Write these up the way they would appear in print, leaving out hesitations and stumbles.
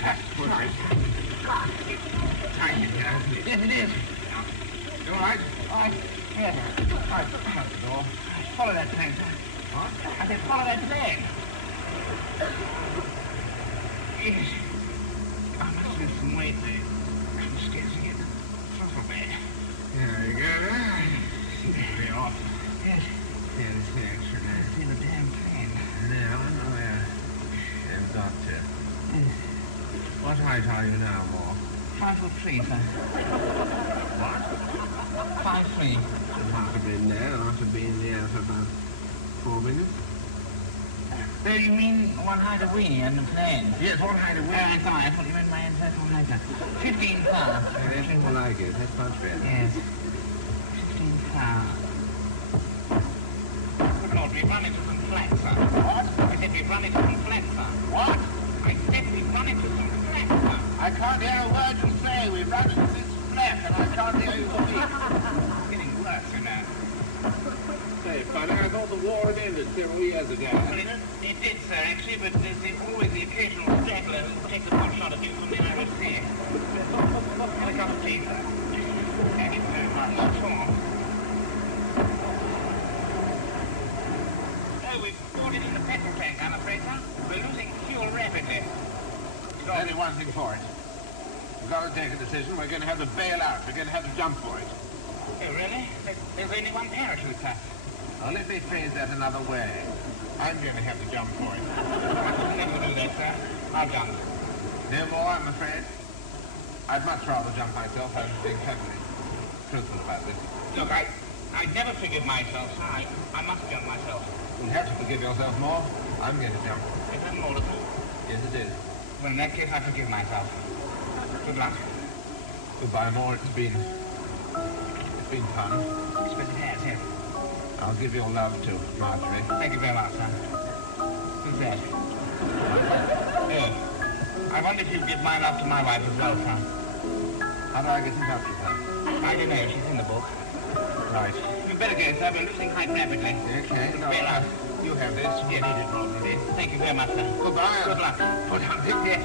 tight. Pull tight. Tight, yeah. Yes, it is. You all right? Yes. All right, close the door. Follow that plank, sir. What? I said follow that plank. Yes. I must lose some weight there. I'm scared to get the throttle back. There you go, there. Very off. Yes. Yeah, this thing should have. See the damn plane. Now, I've got to. What height are you now, Moore? 5'3", sir. What? 5'3". It must have been there. It must have been there for about 4 minutes. So you mean one height of we and the plane? Yes, what height are we? I'm sorry, I thought you meant my internal later. 15 pounds. Anything will like it. That's much better. Yes. 15 pounds. Good Lord, we've run into some flats, sir. What? I said we've run into some flats, sir. What? I said we've run into some flats, sir. I can't hear a word you say. We've run into this flat and I can't hear you speak. It's getting worse, you know. Say, Funny, I thought the war had ended several years ago. Well, it did, sir, actually, but there's always the occasional straggler who takes a pot shot at you from the Irish Sea. Have a cup of tea, sir. Thank you very much. Oh, we've boarded in the petrol tank, I'm afraid, sir. We're losing fuel rapidly. There's only one thing for it. We've got to take a decision. We're going to have to bail out. We're going to have to jump for it. Oh, really? There's only one parachute, sir. Well, let me phrase that another way. I'm going to have to jump for it. I should never do that, sir. I'll jump. No more, I'm afraid. I'd much rather jump myself. I'm being totally truthful about this. Look, I never forgive myself, sir. I must jump myself. You'll have to forgive yourself more. I'm going to jump. Is that more to do? Yes, it is. Well, in that case, I forgive myself. Good luck. Goodbye, Moore. It's been fun. I suppose it has, yes. I'll give your love to Marjorie. Thank you very much, sir. Who's that? Yes. I wonder if you'd give my love to my wife as well, sir. How do I get in touch with her? I don't know. She's in the book. Right. You'd better go, sir. We're losing height rapidly. Okay. Very much. You have this. Yes, he did, Marjorie. Thank you very much, sir. Goodbye. Good luck. Good hunting. Yes.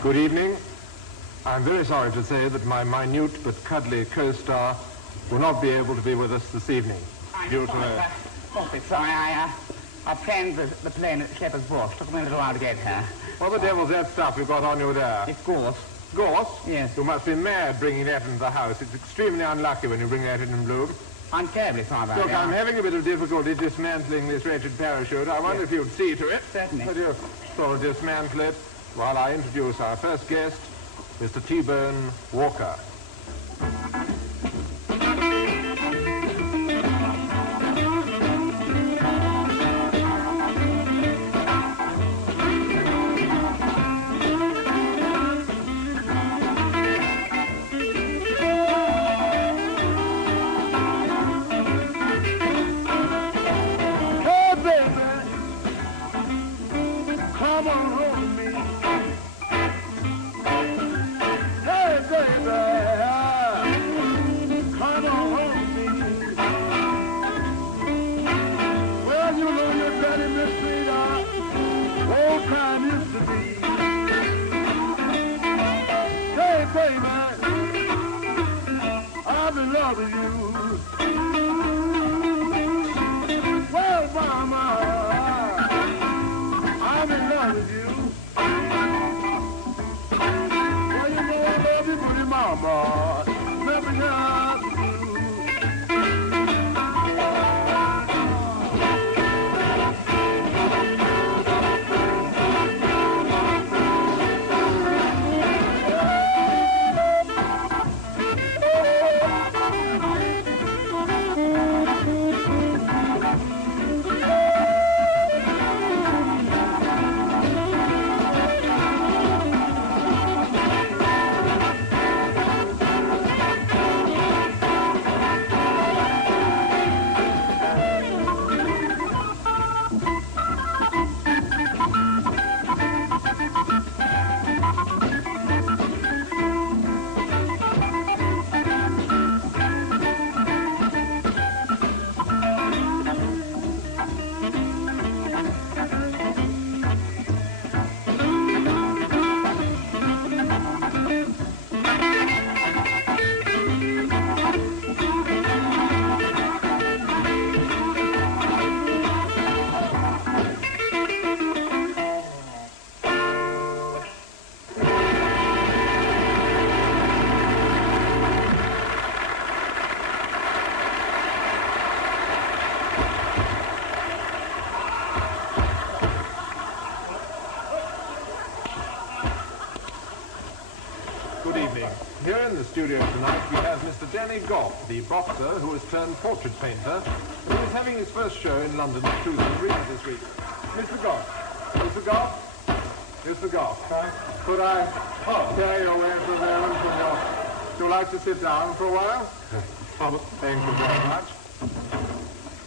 Good evening. I'm very sorry to say that my minute but cuddly co-star will not be able to be with us this evening. I'm awfully sorry. I planned the plane at Shepherd's Bush. Took me a little while to get here. What the devil's that stuff you've got on you there? It's gorse. Gorse? Yes. You must be mad bringing that into the house. It's extremely unlucky when you bring that in bloom. I'm terribly sorry about Look, that. I'm having a bit of difficulty dismantling this wretched parachute. I wonder if you'd see to it. Certainly. Would you sort of dismantle it while I introduce our first guest, Mr. T-Bone Walker. Hey, baby, come on home with me. Hey, baby, come on home with me. Well, you know your daddy, Miss Sweetheart, old time used to be. Hey, baby, I'm in love with you. Well, mama, I'm in love with you. Well, you know I love you, pretty mama. Nothing else to do. Good evening. Here in the studio tonight we have Mr. Danny Goff, the boxer who has turned portrait painter, and who is having his first show in London's Cruise Arena this week. Mr. Goff. Mr. Goff? Mr. Goff, could I carry your way for a moment from your... Would you like to sit down for a while? Thank you very much.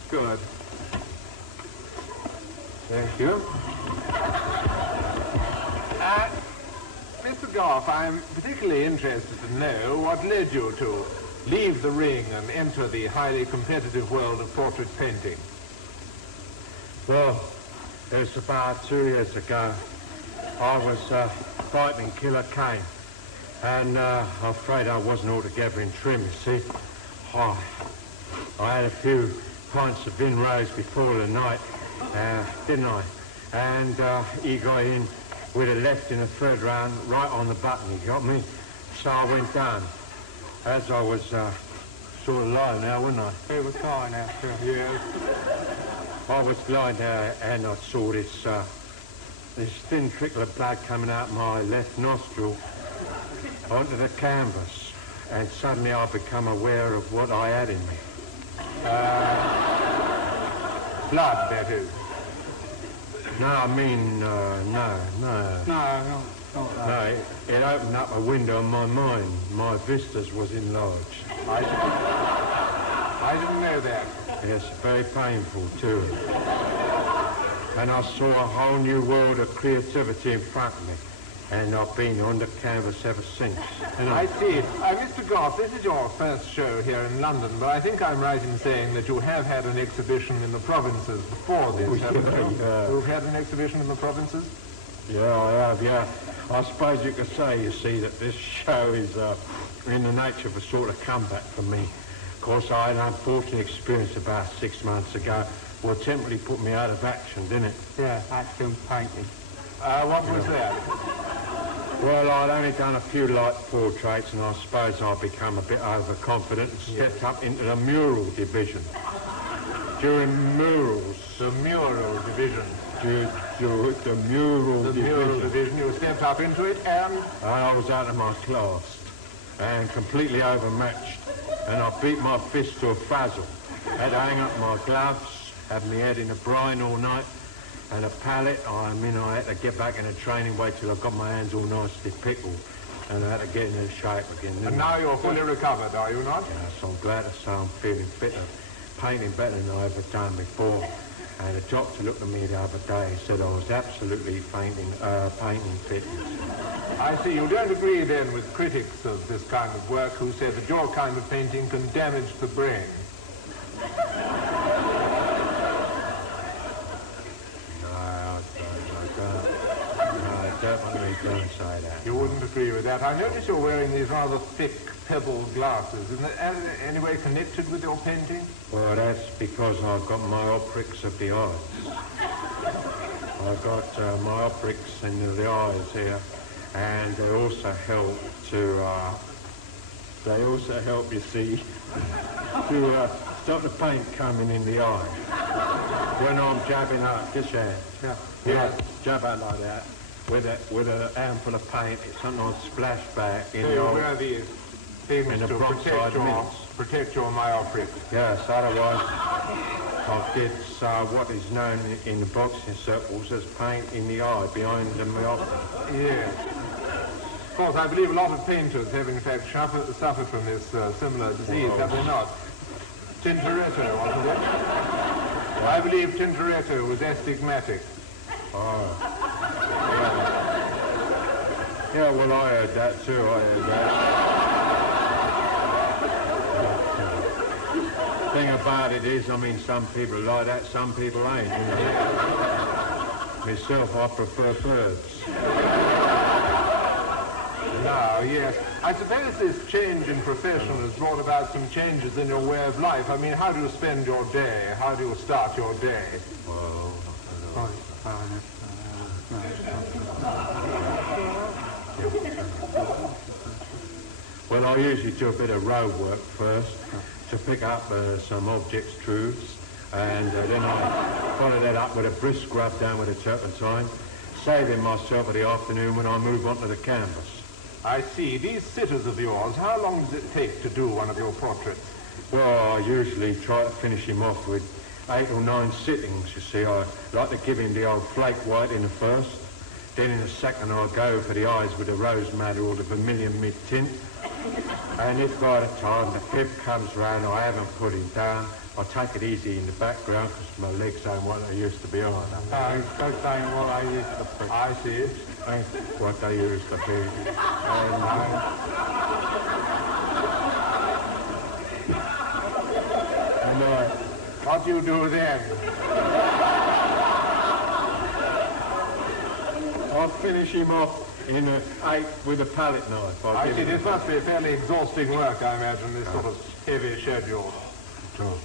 Good. Thank you. Mr. Goff, I'm particularly interested to know what led you to leave the ring and enter the highly competitive world of portrait painting. Well, it was about 2 years ago. I was fighting Killer Kane, and I'm afraid I wasn't altogether in trim, you see. I had a few pints of Vinrose before the night, didn't I? And he got in with a left in the third round, right on the button he got me, so I went down. As I was sort of lying there, wasn't I? It was fine after. Yes. I was lying there and I saw this thin trickle of blood coming out my left nostril onto the canvas, and suddenly I become aware of what I had in me. Blood, that is. No, I mean, no. No, it opened up a window in my mind. My vistas was enlarged. I didn't know that. Yes, very painful too. And I saw a whole new world of creativity in front of me. And I've been on the canvas ever since. I see. Mr. Goff, this is your first show here in London, but I think I'm right in saying that you have had an exhibition in the provinces before this, haven't you? You've had an exhibition in the provinces? Yeah, I have, yeah. I suppose you could say, you see, that this show is in the nature of a sort of comeback for me. Of course, I had an unfortunate experience about 6 months ago. Well, temporarily put me out of action, didn't it? Yeah, action painting. What was that? Well, I'd only done a few light portraits, and I suppose I'd become a bit overconfident and stepped up into the mural division. During murals. The mural division. The mural division. You stepped up into it, and I was out of my class and completely overmatched, and I beat my fist to a frazzle. Had to hang up my gloves, have my head in a brine all night, and a pallet. I had to get back in the training, wait till I got my hands all nicely pickled, and I had to get into shape again. And now you're fully recovered, are you not? Yes, I'm glad to say I'm feeling fitter, painting better than I ever done before. And the doctor looked at me the other day and said I was absolutely painting fit. I see. You don't agree then with critics of this kind of work who say that your kind of painting can damage the brain. Definitely don't say that. You wouldn't agree with that. I notice you're wearing these rather thick pebbled glasses. Isn't that in any way connected with your painting? Well, that's because I've got myopics of the eyes. I've got myopics in the eyes here, and they also help to, you see, to stop the paint coming in the eye. When I'm jabbing up, this hand, jab out like that, with a handful of paint, it sometimes splash back in the you wear these things to protect your myopic. Yes, otherwise I get what is known in the boxing circles as paint in the eye behind the myopic. Yes. Of course, I believe a lot of painters have in fact suffered from this similar disease, have they not? Tintoretto, wasn't it? I believe Tintoretto was astigmatic. Oh. Yeah, well, I heard that too. Thing about it is, I mean, some people are like that, some people ain't. You know? Myself, I prefer birds. Now, yes. I suppose this change in profession has brought about some changes in your way of life. I mean, how do you spend your day? How do you start your day? Well, well, I usually do a bit of road work first to pick up some objects, truths, and then I follow that up with a brisk rub down with a turpentine, saving myself for the afternoon when I move onto the canvas. I see. These sitters of yours, how long does it take to do one of your portraits? Well, I usually try to finish him off with 8 or 9 sittings, you see. I like to give him the old flake white in the first. Then in the second I go for the eyes with the rose madder or the vermilion mid-tint. And if by the time the fifth comes round I haven't put him down, I take it easy in the background because my legs ain't what they used to be on. It's just ain't what I used to be. I see it. Ain't what they used to be. And what do you do then? I'll finish him off in an 8 with a palette knife. I see. This must be a fairly exhausting work, I imagine, this sort of heavy schedule. Sure.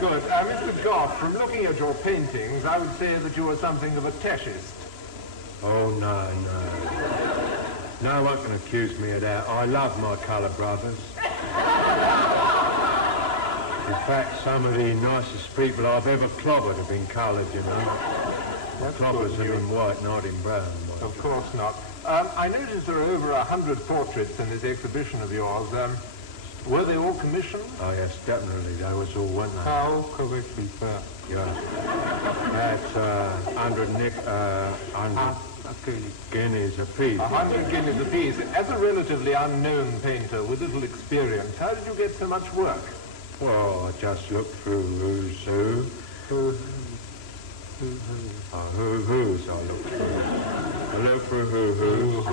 Good. Mr. Goff, from looking at your paintings, I would say that you are something of a teshist. Oh, no. No one can accuse me of that. I love my colour brothers. In fact, some of the nicest people I've ever clobbered have been coloured, you know. Clobbers them in white, not in brown. Of course not. I notice there are over 100 portraits in this exhibition of yours. Were they all commissioned? Oh, yes, definitely. They was all, weren't they? How commissioned, sir? Yeah. That's 100 guineas a piece. 100 guineas apiece. As a relatively unknown painter with little experience, how did you get so much work? Well, I just looked through who's who. Who's I looked through. I looked through who's.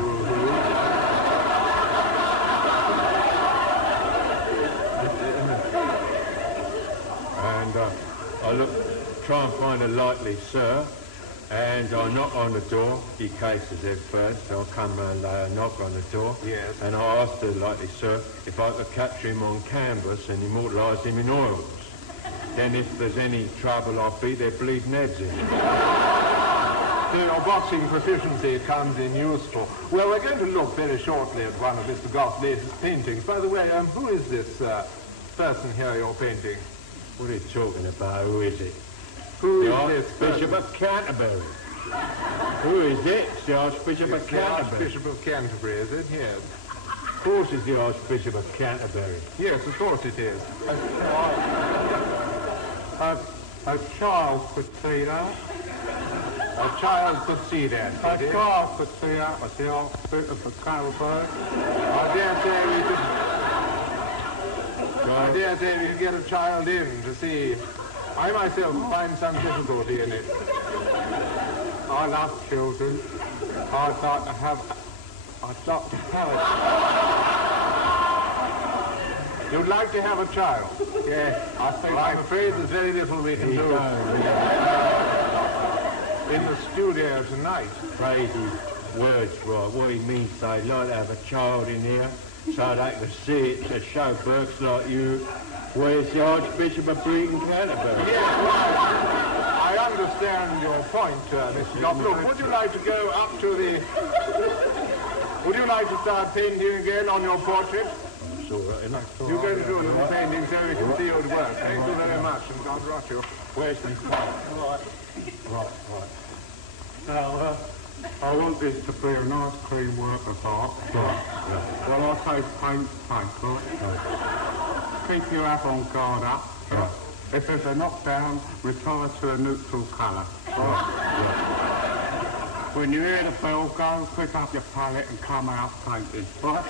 And I try and find a likely sir, and I knock on the door. He cases it first. I'll come and knock on the door. Yes. And I ask the likely sir if I could capture him on canvas and immortalise him in oils. Then if there's any trouble, I'll be their bleeding heads in. So your boxing proficiency comes in useful. Well, we're going to look very shortly at one of Mr. Goff's latest paintings. By the way, who is this person here you're painting? What are you talking about? Who is it? Who The is this Archbishop person? of Canterbury. Who is it? It's the Archbishop of It's the Canterbury. Archbishop of Canterbury, is it? Yes. Of course it's the Archbishop of Canterbury. Yes, of course it is. A child could see that. A child could see that. A could he? child could see that was the Archbishop of Canterbury. I dare say we could get a child in to see. I myself find some difficulty in it. I love children. I'd like to have it. You'd like to have a child? Yeah, I think Well, I'm afraid there's very little we can do in the studio tonight. Crazy words, right? What he means, they'd like to have a child in here so they can see it to show Burks like you. Where's the Archbishop of Breton Canterbury? Yes, right. I understand your point, Mr. Goff. Look, would you like to go up to the... Would you like to start painting again on your portrait? It's all right, isn't it? You're going to do a little painting so we can see your work. Thank you very much, and God rot you. Where's the car? Right. Now, I want this to be a nice clean work of art. Well, I say paint, right? Keep your avant-garde up. Right. If there's a knockdown, retire to a neutral colour. When you hear the bell go, pick up your palette and come out painting. Right?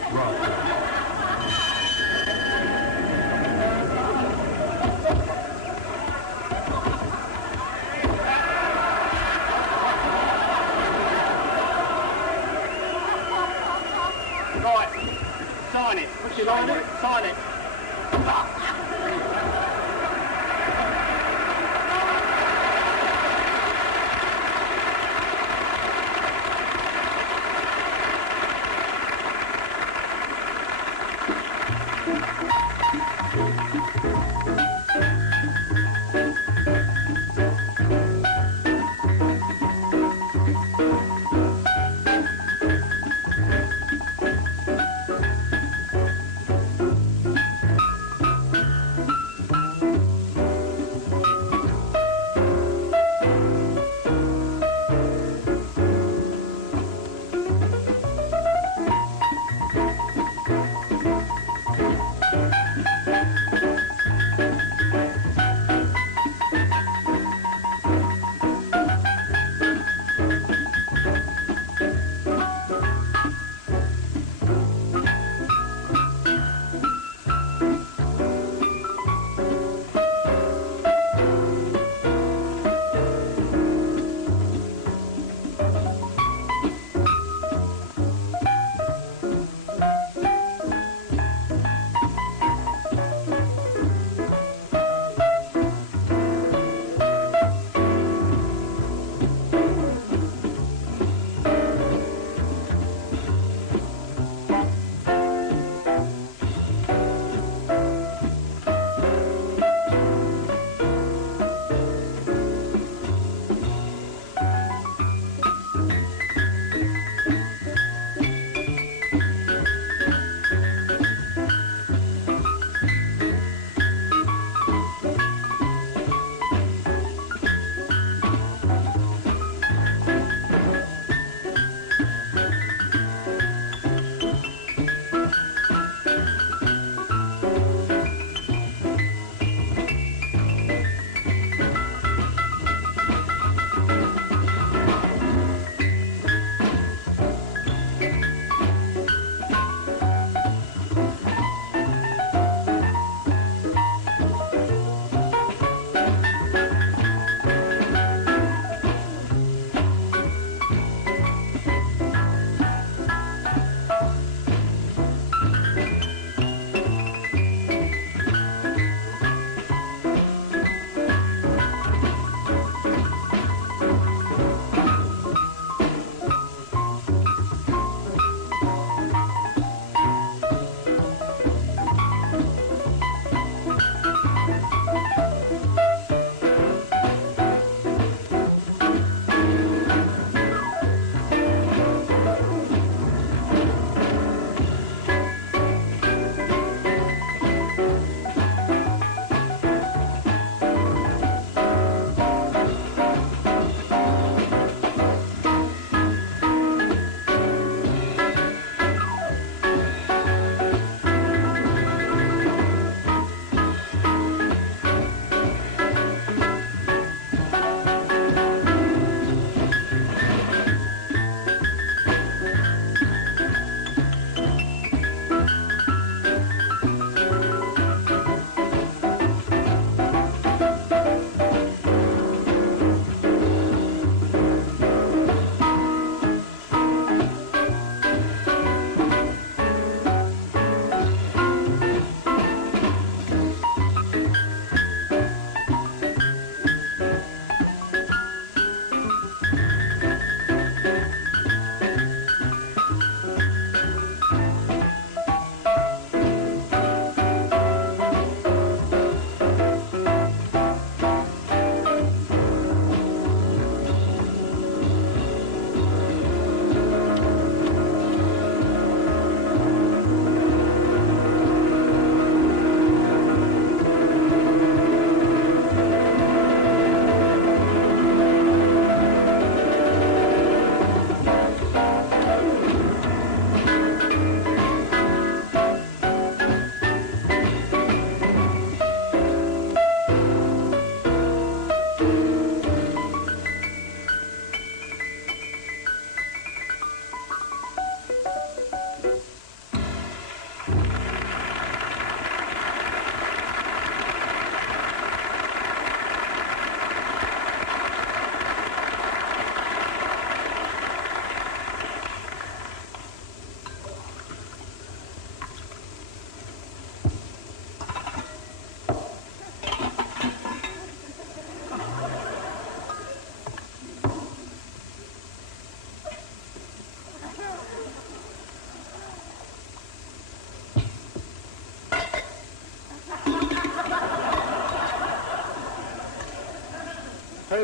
Sign it. Sign it.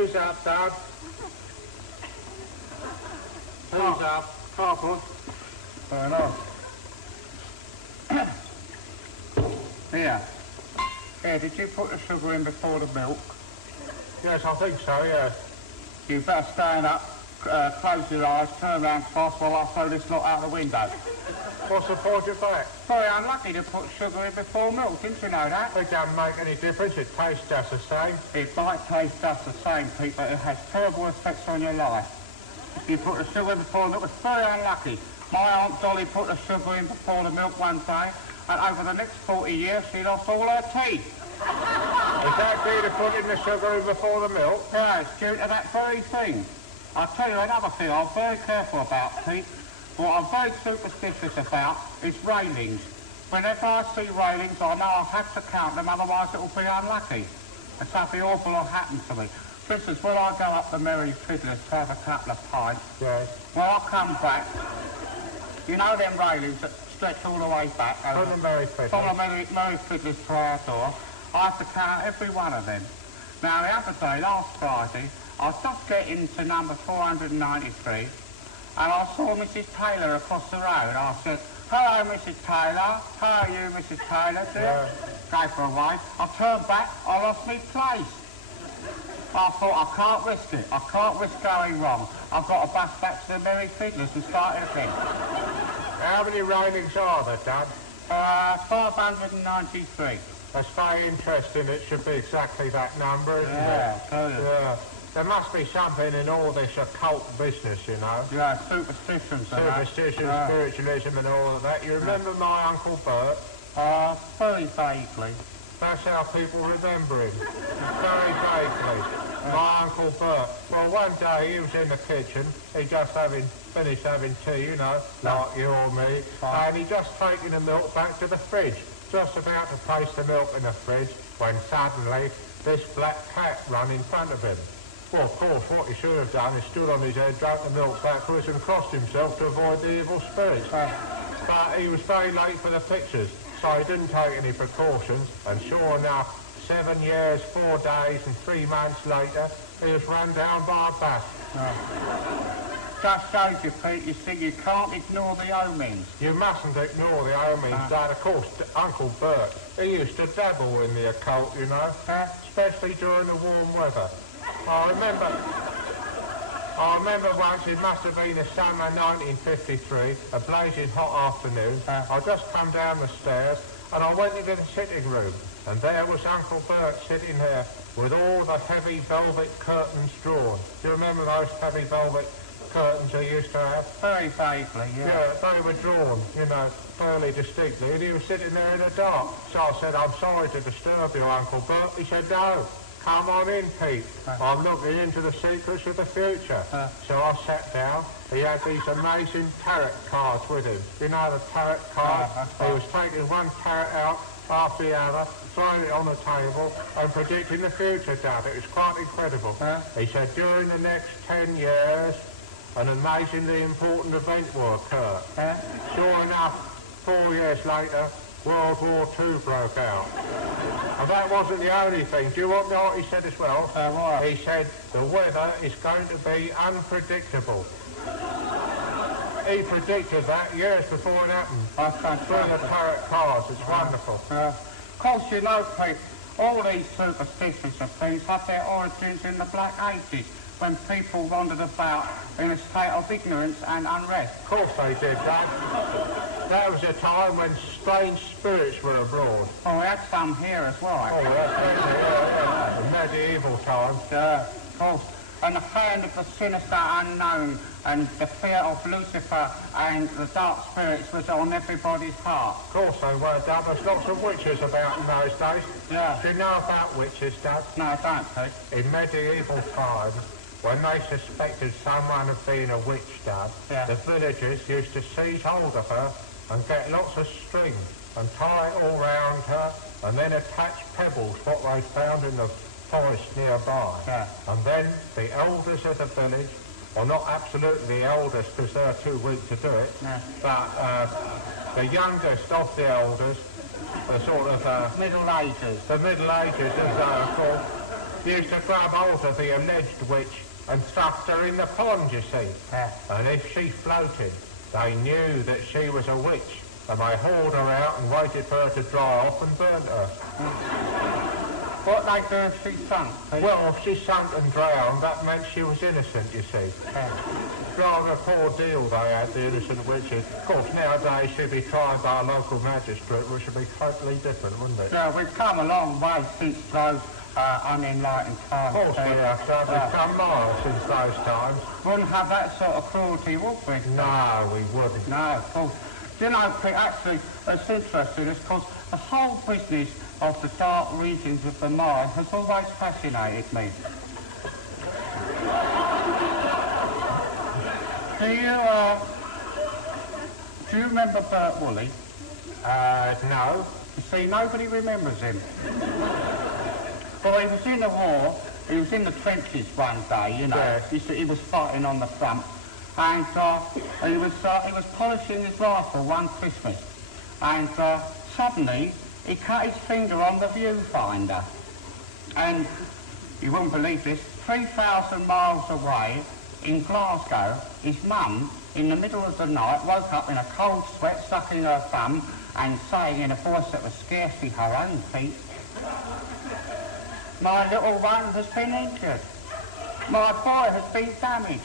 Who's up, Dad? Who's up? Papa. Fair enough. Here. Here, did you put the sugar in before the milk? Yes, I think so, yes. You better stand up, close your eyes, turn around fast while I throw this lot out the window. What's the point of that? Very unlucky to put sugar in before milk, didn't you know that? It doesn't make any difference. It tastes just the same. It might taste just the same, Pete, but it has terrible effects on your life. If you put the sugar in before the milk, it's very unlucky. My Aunt Dolly put the sugar in before the milk one day, and over the next 40 years, she lost all her teeth. Is that due to putting the sugar in before the milk? Yeah, it's due to that very thing. I'll tell you another thing I'm very careful about, Pete. What I'm very superstitious about is railings. Whenever I see railings, I know I'll have to count them, otherwise it will be unlucky. And something awful will happen to me. For instance, when I go up the Merry Fiddlers to have a couple of pints, Yes. when I come back, you know them railings that stretch all the way back From the Merry Fiddlers. from the Merry Fiddlers to our door, I have to count every one of them. Now, the other day, last Friday, I was just getting to number 493, and I saw Mrs. Taylor across the road. I said, "Hello, Mrs. Taylor. How are you, Mrs. Taylor, dear?" Gave her a wave. I turned back, I lost my place. I thought, I can't risk it. I can't risk going wrong. I've got to bus back to the Merry Fiddlers and start it again. How many railings are there, Dad? 593. That's very interesting. It should be exactly that number, isn't Yeah, it? totally. Yeah. There must be something in all this occult business, you know. Yeah, superstitions and that. Superstition, spiritualism and all of that. You remember my Uncle Bert? Very vaguely. That's how people remember him. Very vaguely. My Uncle Bert. Well, one day he was in the kitchen. He just finished having tea, you know, like you or me. And he just taken the milk back to the fridge. Just about to place the milk in the fridge when suddenly this black cat ran in front of him. Well, of course, what he should have done is stood on his head, drank the milk backwards and crossed himself to avoid the evil spirits. But he was very late for the pictures, so he didn't take any precautions, and sure enough, 7 years, 4 days and 3 months later, he was run down by a bus. Just shows you, Pete, you see, you can't ignore the omens. You mustn't ignore the omens, Dad. Of course, Uncle Bert, he used to dabble in the occult, you know, especially during the warm weather. I remember once, it must have been the summer 1953, a blazing hot afternoon. I just come down the stairs and I went into the sitting room, and there was Uncle Bert sitting there with all the heavy velvet curtains drawn. Do you remember those heavy velvet curtains he used to have? Very vaguely, yeah. Yeah, they were drawn, you know, fairly distinctly, and he was sitting there in the dark. So I said, "I'm sorry to disturb you, Uncle Bert." He said, "No. Come on in, Pete. I'm looking into the secrets of the future." So I sat down. He had these amazing tarot cards with him. You know the tarot cards? He was taking one tarot out after the other, throwing it on the table and predicting the future, Dad. It was quite incredible. He said, during the next 10 years, an amazingly important event will occur. Sure enough, 4 years later, World War II broke out. And that wasn't the only thing. Do you want to know what he said as well? What? He said the weather is going to be unpredictable. He predicted that years before it happened. Through the tarot cards. It's wonderful. Of course, you know, Pete, all these superstitions and things have their origins in the Black Ages, when people wandered about in a state of ignorance and unrest. Of course they did, Dad. That was a time when strange spirits were abroad. Oh, we had some here as well. Oh, yeah. The medieval times. Yeah, of course. And the hand of the sinister unknown and the fear of Lucifer and the dark spirits was on everybody's heart. Of course they were, Dad. There's lots of witches about in those days. Yeah. Do you know about witches, Dad? No, I don't, Pete. In medieval times, when they suspected someone of being a witch, Dad, the villagers used to seize hold of her and get lots of string and tie it all round her and then attach pebbles, what they found in the forest nearby. And then the elders of the village, well, not absolutely the elders because they're too weak to do it, but the youngest of the elders, the sort of... Middle Ages. The Middle Ages, as they are called, used to grab hold of the alleged witch and thrust her in the pond, you see. And if she floated, they knew that she was a witch, and they hauled her out and waited for her to dry off and burnt her. What they do if she sunk? Well, if she sunk and drowned, that meant she was innocent, you see. Rather a poor deal they had, the innocent witches. Of course, nowadays she'd be tried by a local magistrate, which would be totally different, wouldn't it? Yeah, we've come a long way since those unenlightened times. Of course we have, so we've come miles since those times. Wouldn't have that sort of cruelty, would we? No, we wouldn't. No, of course. Do you know, Pete, actually, it's interesting, it's because the whole business of the dark regions of the mind has always fascinated me. Do you remember Bert Woolley? No. You see, nobody remembers him. Well, he was in the war, he was in the trenches one day, you know. Yes. He was fighting on the front, and he was polishing his rifle one Christmas, and suddenly he cut his finger on the viewfinder. And you wouldn't believe this, 3,000 miles away in Glasgow, his mum, in the middle of the night, woke up in a cold sweat, sucking her thumb and saying in a voice that was scarcely her own, Pete, "My little one has been injured. My boy has been damaged."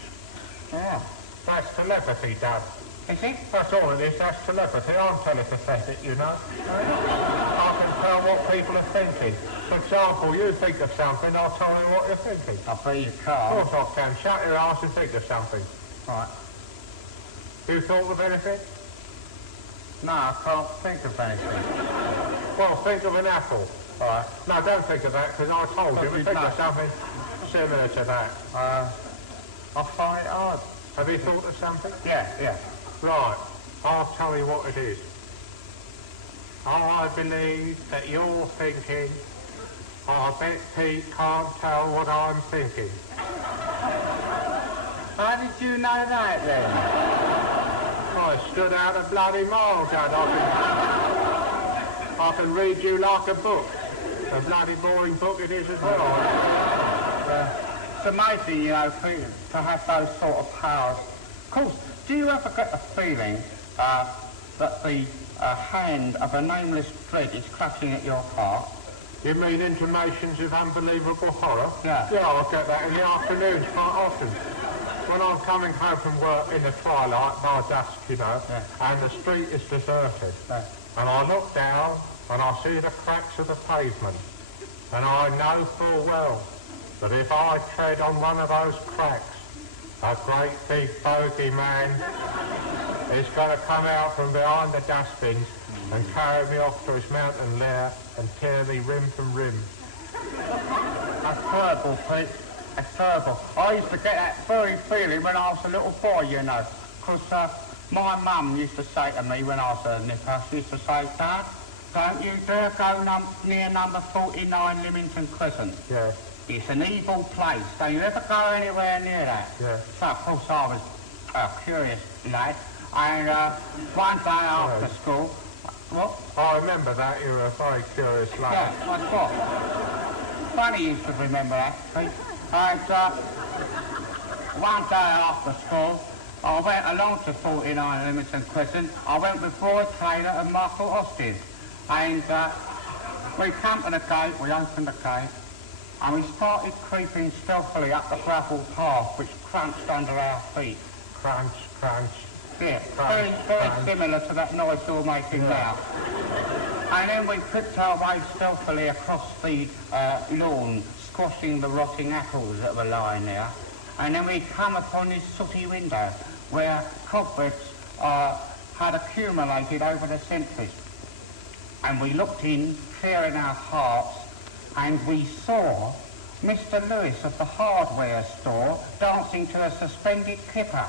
Yeah. That's telepathy, Dad. Is it? That's all it is, that's telepathy. I'm telepathetic, you know. I can tell what people are thinking. For example, you think of something, I'll tell you what you're thinking. I bet you can't. Of course I can. Shut your ass and think of something. Right. You thought of anything? No, I can't think of anything. Well, think of an apple. Right. No, don't think of that, because I told you. you Think don't. of something similar to that. I find it hard. Have you thought of something? Yeah. Right. I'll tell you what it is. I believe that you're thinking, I bet Pete can't tell what I'm thinking. How did you know that then? I stood out a bloody mile, Dad. I can read you like a book. A bloody boring book it is as well. It's amazing, you know, Pete, to have those sort of powers. Of course, do you ever get the feeling that the hand of a nameless dread is clutching at your heart? You mean intimations of unbelievable horror? Yeah. Yeah, I get that in the afternoons quite often. When I'm coming home from work in the twilight, by dusk, you know, and the street is deserted, and I look down and I see the cracks of the pavement, and I know full well that if I tread on one of those cracks, a great big bogey man is going to come out from behind the dustbins and carry me off to his mountain lair and tear me rim from rim. That's terrible, Pete. That's terrible. I used to get that very feeling when I was a little boy, you know, because my mum used to say to me when I was a nipper, she used to say, "Dad, don't you dare go near number 49 Lymington Crescent. Yeah. It's an evil place. Don't you ever go anywhere near that." Yeah. So, of course, I was a curious lad. And one day after school... What? I remember that. You were a very curious lad. Yeah, I thought. Funny you should remember that, Pete. And one day after school, I went along to 49 Lymington Crescent. I went with Roy Taylor and Michael Austin. And we come to the gate, we opened the gate, and we started creeping stealthily up the gravel path which crunched under our feet. Crunch, crunch. Yeah, Crunch, very crunch. similar to that noise you're making now. And then we crept our way stealthily across the lawn, squashing the rotting apples that were lying there. And then we come upon this sooty window where cobwebs had accumulated over the centuries. And we looked in, clearing our hearts, and we saw Mr. Lewis of the hardware store dancing to a suspended kipper.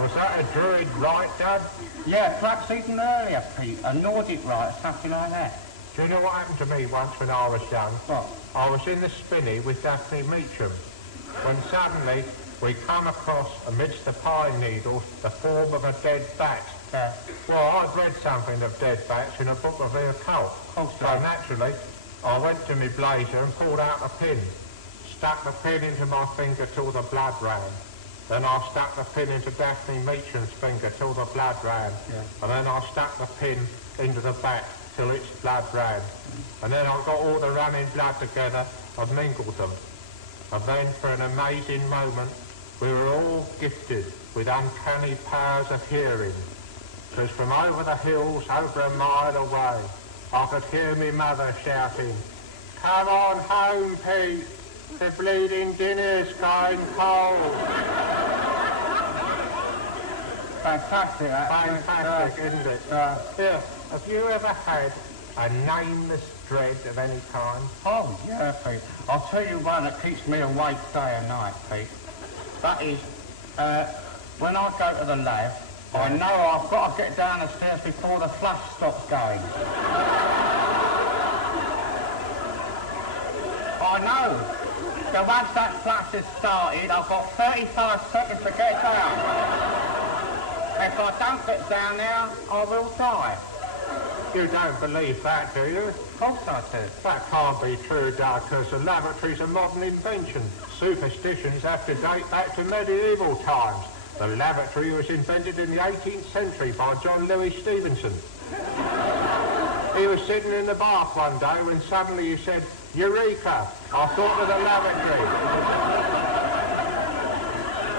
Was that a druid rite, Dad? Yeah, perhaps even earlier, Pete, a Nordic rite, something like that. Do you know what happened to me once when I was young? What? I was in the spinney with Daphne Meacham, when suddenly we come across, amidst the pine needles, the form of a dead bat. Yeah. Well, I'd read something of dead bats in a book of the occult. Oh, So naturally, I went to my blazer and pulled out a pin. Stuck the pin into my finger till the blood ran. Then I stuck the pin into Daphne Meacham's finger till the blood ran. Yeah. And then I stuck the pin into the back till its blood ran. And then I got all the running blood together and mingled them. And then for an amazing moment, we were all gifted with uncanny powers of hearing. Because from over the hills, over a mile away, I could hear me mother shouting, "Come on home, Pete. The bleeding dinner's going cold." Fantastic, Fantastic, isn't it? Here, have you ever had a nameless dread of any kind? Oh, yeah, Pete. I'll tell you one that keeps me awake day and night, Pete. That is, when I go to the lab, I know I've got to get down the stairs before the flush stops going. I know. So once that flush has started, I've got 35 seconds to get down. If I don't get down there, I will die. You don't believe that, do you? Of course I do. That can't be true, Dad, because the laboratory's a modern invention. Superstitions have to date back to medieval times. The lavatory was invented in the 18th century by John Louis Stevenson. He was sitting in the bath one day when suddenly he said, "Eureka! I thought of the lavatory."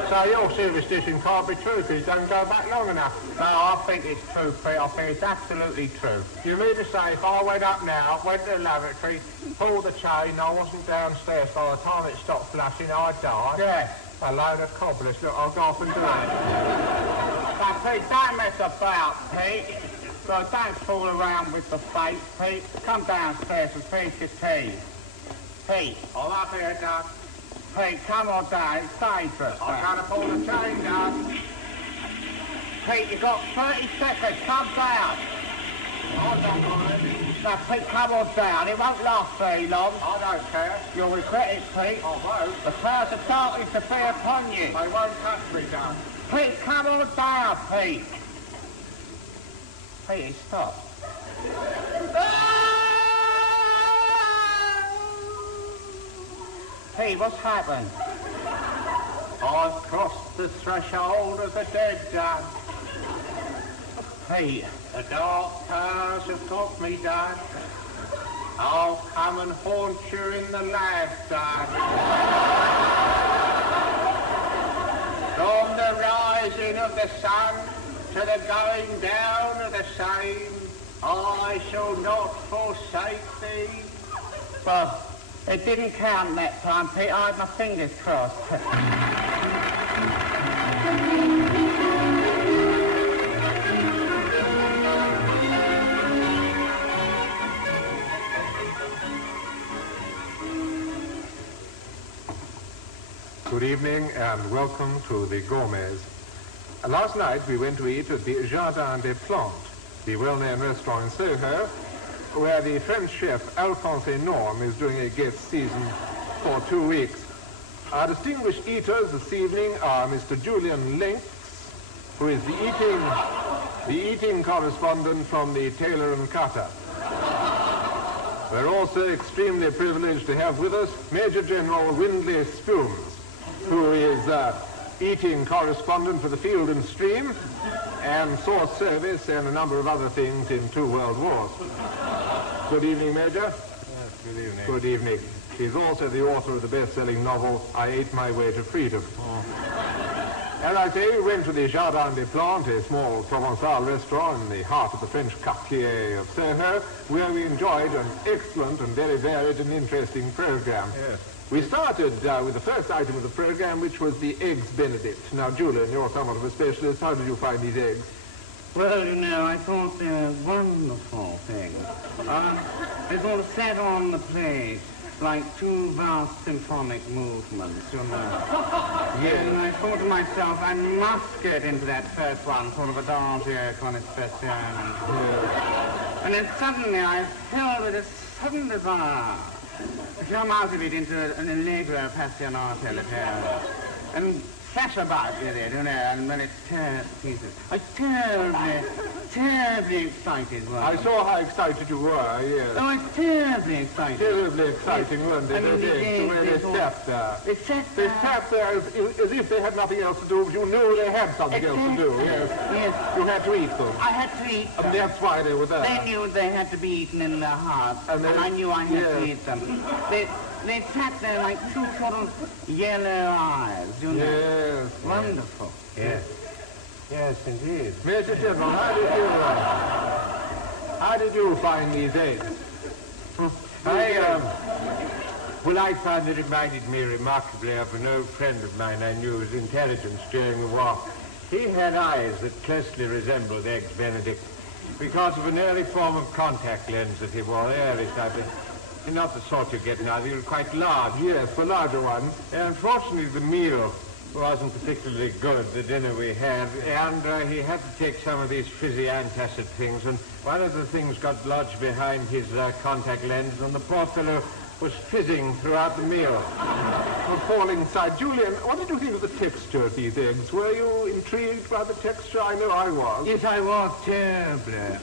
So your superstition can't be true because it doesn't go back long enough. No, I think it's true, Pete. I think it's absolutely true. You mean to say if I went up now, went to the lavatory, pulled the chain, I wasn't downstairs by the time it stopped flushing, I'd die? Yes. A load of cobblers. Look, I'll go off and do it. Now, Pete, don't mess about, Pete. So don't fool around with the fate, Pete. Come downstairs and finish your tea. Pete. I'm up here, Dad. Pete, come on down. It's dangerous. I can't pull the chain, Dad. Pete, you've got 30 seconds. Come down. I don't mind. Now, Pete, come on down. It won't last very long. I don't care. You'll regret it, Pete. I won't. The powers of darkness to be upon you. They won't touch me, Dad. Pete, come on down, Pete. Pete, it stopped. Pete, what's happened? I've crossed the threshold of the dead, Dad. Pete. The dark powers have got me, Dad. I'll come and haunt you in the lab, Dad. From the rising of the sun to the going down of the same, I shall not forsake thee. Well, it didn't count that time, Pete. I had my fingers crossed. Good evening and welcome to the Gourmets. Last night we went to eat at the Jardin des Plantes, the well-known restaurant in Soho, where the French chef Alphonse Norm is doing a guest season for 2 weeks. Our distinguished eaters this evening are Mr. Julian Links, who is the eating correspondent from the Tailor and Cutter. We're also extremely privileged to have with us Major General Windley Spumes, who is eating correspondent for the Field and Stream and Source Service and a number of other things in 2 world wars. Good evening, Major. Yes, good evening. Good evening. He's also the author of the best-selling novel, I Ate My Way to Freedom. As I say, we went to the Jardin des Plantes, a small Provençal restaurant in the heart of the French quartier of Soho, where we enjoyed an excellent and very varied and interesting program. Yes. We started with the first item of the program, which was the Eggs Benedict. Now, Julian, you're somewhat of a specialist. How did you find these eggs? Well, you know, I thought they were wonderful things. They sort of sat on the plate like 2 vast symphonic movements, you know. Yes. And I thought to myself, I must get into that first one, sort of a danse con espressione. And then suddenly I felt with a sudden desire to come out of it into an allegro appassionata leggero. And fuss about with it, and when it's terribly excited. I saw how excited you were, yes. Oh, it's terribly excited. Terribly exciting, weren't they? I mean, The way they sat there. They sat They sat there as if they had nothing else to do, but you knew they had something else to do, yes. Yes. You had to eat them. I had to eat them. And that's why they were there. They knew they had to be eaten in their hearts, and I knew I had to eat them. They sat there like two sort of yellow eyes, you know. Yes. Wonderful. Yes. Yes, indeed. Mr. General, how did you find these eggs? I found it reminded me remarkably of an old friend of mine I knew was intelligence during the war. He had eyes that closely resembled Eggs Benedict because of an early form of contact lens that he wore, the early type. Not the sort you get now, they were quite large. Yes, the larger ones. Unfortunately, the meal wasn't particularly good, the dinner we had, and he had to take some of these fizzy antacid things, and one of the things got lodged behind his contact lens, and the poor fellow was fizzing throughout the meal. Falling inside. Julian, what did you think of the texture of these eggs? Were you intrigued by the texture? I know I was. Yes, I was terribly.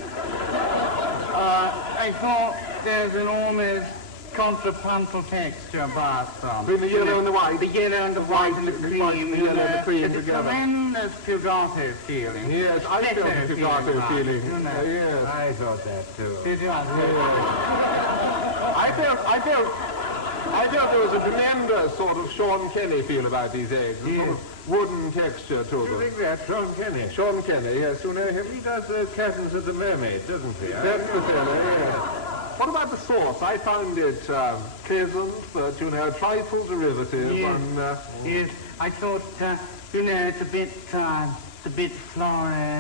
I thought there's an almost contrapuntal texture about them. Between the yellow and the white? The yellow and the white and the cream. The yellow and the cream it's together. A tremendous fugato feeling. Yes, I felt the fugato feeling. Yes. I thought that too. Did you? I felt there was a tremendous sort of Sean Kenny feel about these eggs. A sort of wooden texture to You them. think that, Sean Kenny? Sean Kenny, yes. You know him? He does the Curtains of the Mermaid, doesn't he? That's the fellow, yes. What about the sauce? I found it pleasant, but, you know, a trifle derivative. Yes. And, Yes, I thought, it's a bit florid.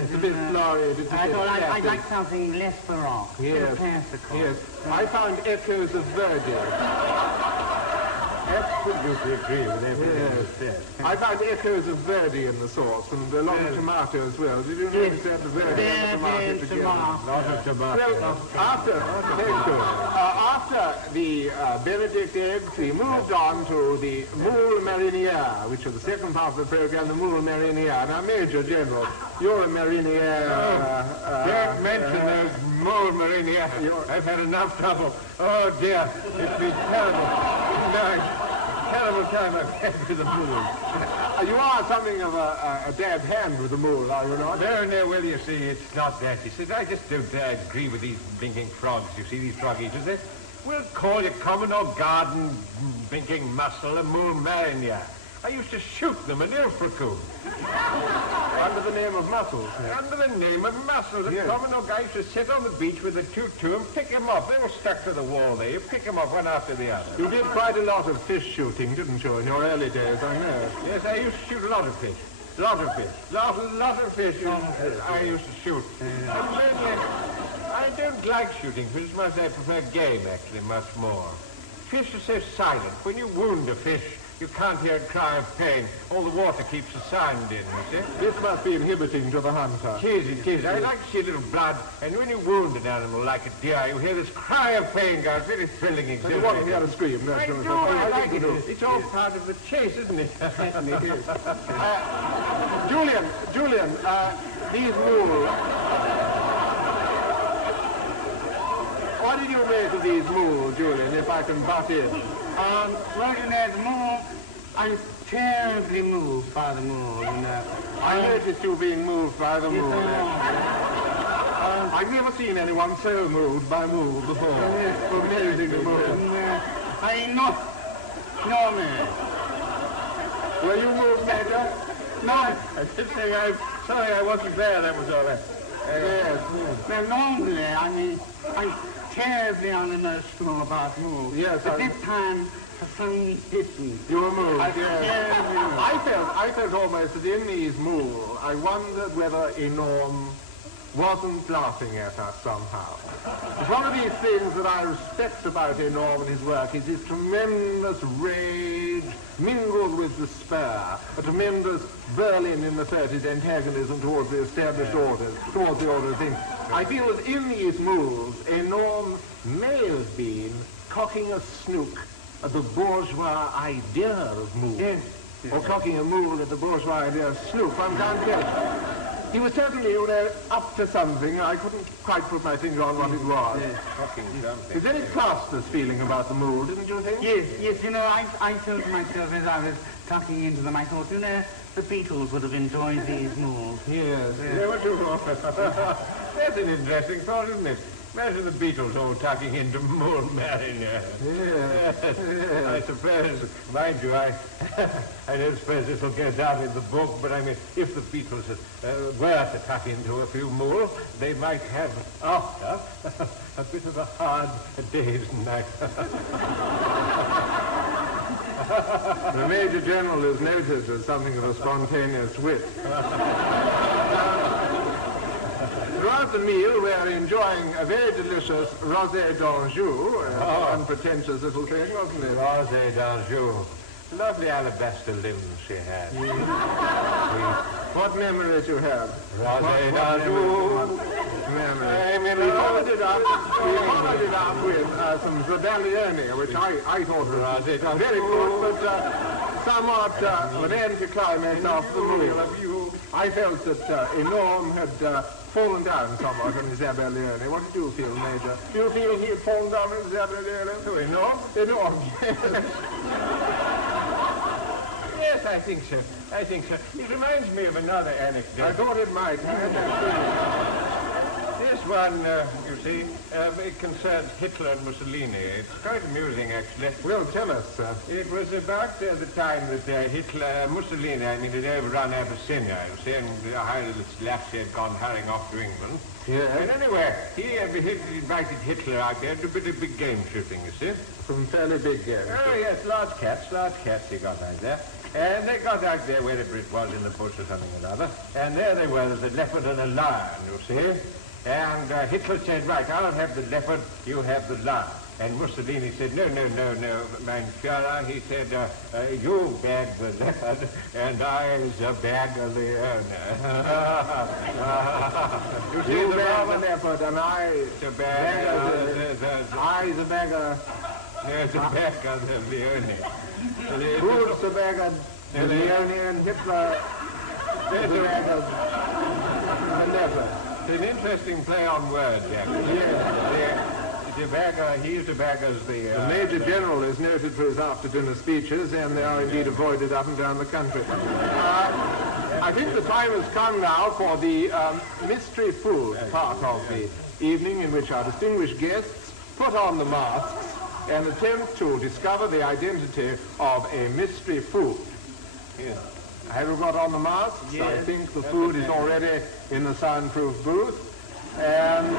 it's a bit florid. It's a I bit thought I'd flattered. like something less baroque. Yes. Classical. Yes. I found echoes of Verdi. Absolutely agree with everything you Yes. said. I found echoes of Verdi in the sauce, and a lot of tomato as well. Did you notice that? The Verdi and the tomato together? Lot of tomato. Well, after the Benedict eggs, we moved on to the moule marinière, which was the second part of the program, the moule marinière. Now, Major General, you're a marinière. Don't mention those moule marinière. I've had enough trouble. Oh, dear. It's been terrible. Terrible time I've had with the moule. You are something of a dab hand with the moule, are you not? No, well, you see, it's not that. You see, I just don't agree with these blinking frogs. You see, these frog eaters, they will call you common or garden blinking mussel a moule marinière. I used to shoot them in Ilfracombe. Under the name of mussels. Yes. Under the name of mussels. The Yes. common old guy used to sit on the beach with a tutu and pick them up. They were stuck to the wall there. You pick them up one after the other. You did quite a lot of fish shooting, didn't you, in your early days, I know. Yes, I used to shoot a lot of fish. Lot of fish. Lot of fish. I used to shoot. I don't like shooting fish much. I prefer game, actually, much more. Fish are so silent. When you wound a fish, you can't hear it cry of pain. All the water keeps the sound in, you see. This must be inhibiting to the hunter. It is. I like to see a little blood, and when you wound an animal like a deer, you hear this cry of pain, guys. Very thrilling, You want to hear exhilarating. a scream, don't I you? do, I like it. It's all part of the chase, isn't it? Julian, these moule. What did you make of these moule, Julian, if I can butt in? Well, the moule, I'm terribly moved by the moule, I noticed you being moved by the moule. I've never seen anyone so moved by moule before. Amazingly moved. No, man. Were you moved, Major? No, I just say I'm sorry I wasn't there, that was all right. Yes. well, normally, I'm terribly unemotional about moule. Yes, But this time, for some reason, You were moved, yes. terribly moved. I felt almost that in these moule, I wondered whether Enorm wasn't laughing at us somehow. It's one of these things that I respect about Enorm and his work is his tremendous rage mingled with despair, a tremendous Berlin in the 30s antagonism towards the established orders, towards the order of things. I feel that in these moves, Enorm may have been cocking a snook at the bourgeois idea of moves. Yes, or cocking a mould at the bourgeois idea sloop, one can't tell. He was certainly, up to something. I couldn't quite put my finger on what it was. Yes, cocking something. There's very classless feeling about the mould, didn't you think? Yes, I thought to myself as I was tucking into them, I thought, the Beatles would have enjoyed these moulds. Yes. Yeah, what you That's an interesting thought, isn't it? Imagine the Beatles all tucking into mould marionette. Yeah. I suppose, mind you, I don't suppose this will get out in the book, but I mean, if the Beatles were to tuck into a few more, they might have, after, a bit of a hard day's night. The Major General is noted as something of a spontaneous wit. Throughout the meal, we're enjoying a very delicious rosé d'Anjou, unpretentious little thing, wasn't it? Rosé d'Anjou. Lovely alabaster limbs she had. What memories you have? Rosé d'Anjou. Memory. We followed it up with some Zabalione, which I thought was very good, but somewhat an anticlimax after the meal. I felt that Enorm had fallen down somewhat on his Zabalione. What did you feel, Major? Do you feel he had fallen down on his Zabalione? Who, Enorm? Enorm. Yes, I think so. It reminds me of another anecdote. I thought it might. This one, you see, it concerns Hitler and Mussolini. It's quite amusing, actually. Well, tell us, sir. It was about the time that Mussolini, had overrun Abyssinia, you see, and the high little Lassie had gone hurrying off to England. Yeah. And anyway, he invited Hitler out there to do a bit of big game shooting, you see. Some fairly big games. Oh, yes, large cats he got out there. And they got out there, wherever it was, in the bush or something or other. And there they were, there's a leopard and a lion, you see. And Hitler said, right, I'll have the leopard, you have the lion. And Mussolini said, no, mein Führer. He said, you bag the leopard, and I's a bag of the You bag the leopard, and I's a bag of the... I's a bag of... There's a bag of the leone. Who's the bag of the leone, and Hitler is the bag of the leopard. It's an interesting play on words, actually. Yes. He used to bag as the... The Major General is noted for his after-dinner speeches, and they are indeed avoided up and down the country. I think the time has come now for the mystery food part of the evening, in which our distinguished guests put on the masks and attempt to discover the identity of a mystery food. Yes. Have you got on the masks? Yes. I think the food is already in the soundproof booth, and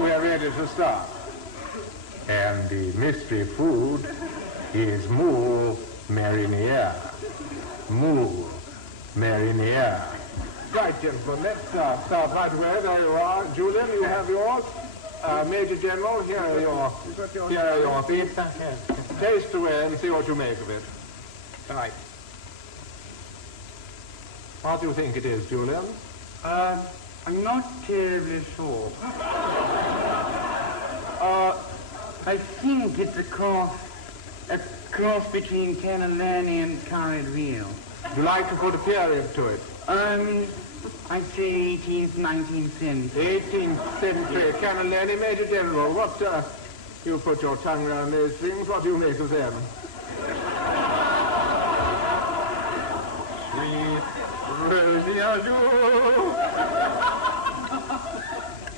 we're ready to start. And the mystery food is moule marinière. Moule marinière. Right, gentlemen, let's start right away. There you are. Julian, you have yours. Major General, here are your feet. Taste away and see what you make of it. Right. What do you think it is, Julian? I'm not terribly sure. I think it's a cross between cannellini and curried veal. Would you like to put a period to it? I'd say 18th, 19th century. 18th century cannellini. Major General, what, you put your tongue around those things, what do you make of them? Sweet Rosie Azul.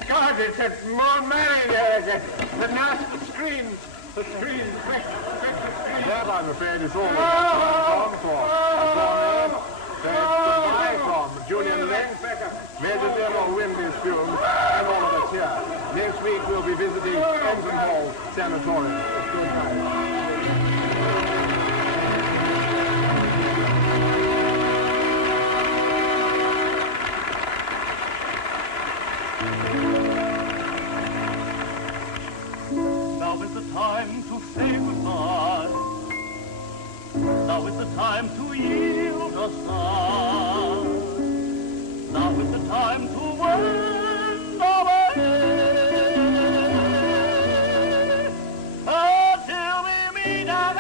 God, it's a more merry, the nasty screams, the screams, quick, that, I'm afraid, is all we've gone for. Goodbye from Julian Lane, Major General Windy Spoon, and all of us here. Next week we'll be visiting Ensenhall Sanatorium. Good night. Now is the time to say goodbye. Now is the time to yield a sigh. Now is the time to wend away. Until we meet again.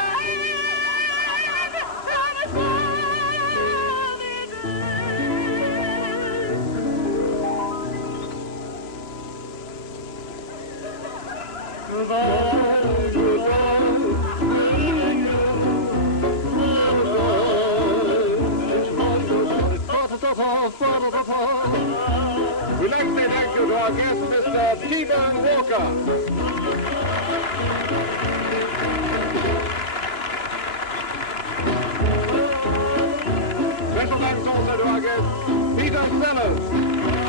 Goodbye, We'd like to say thank you to our guest, Mr. T-Bone Walker. Special thanks also to our guest, Peter Sellers.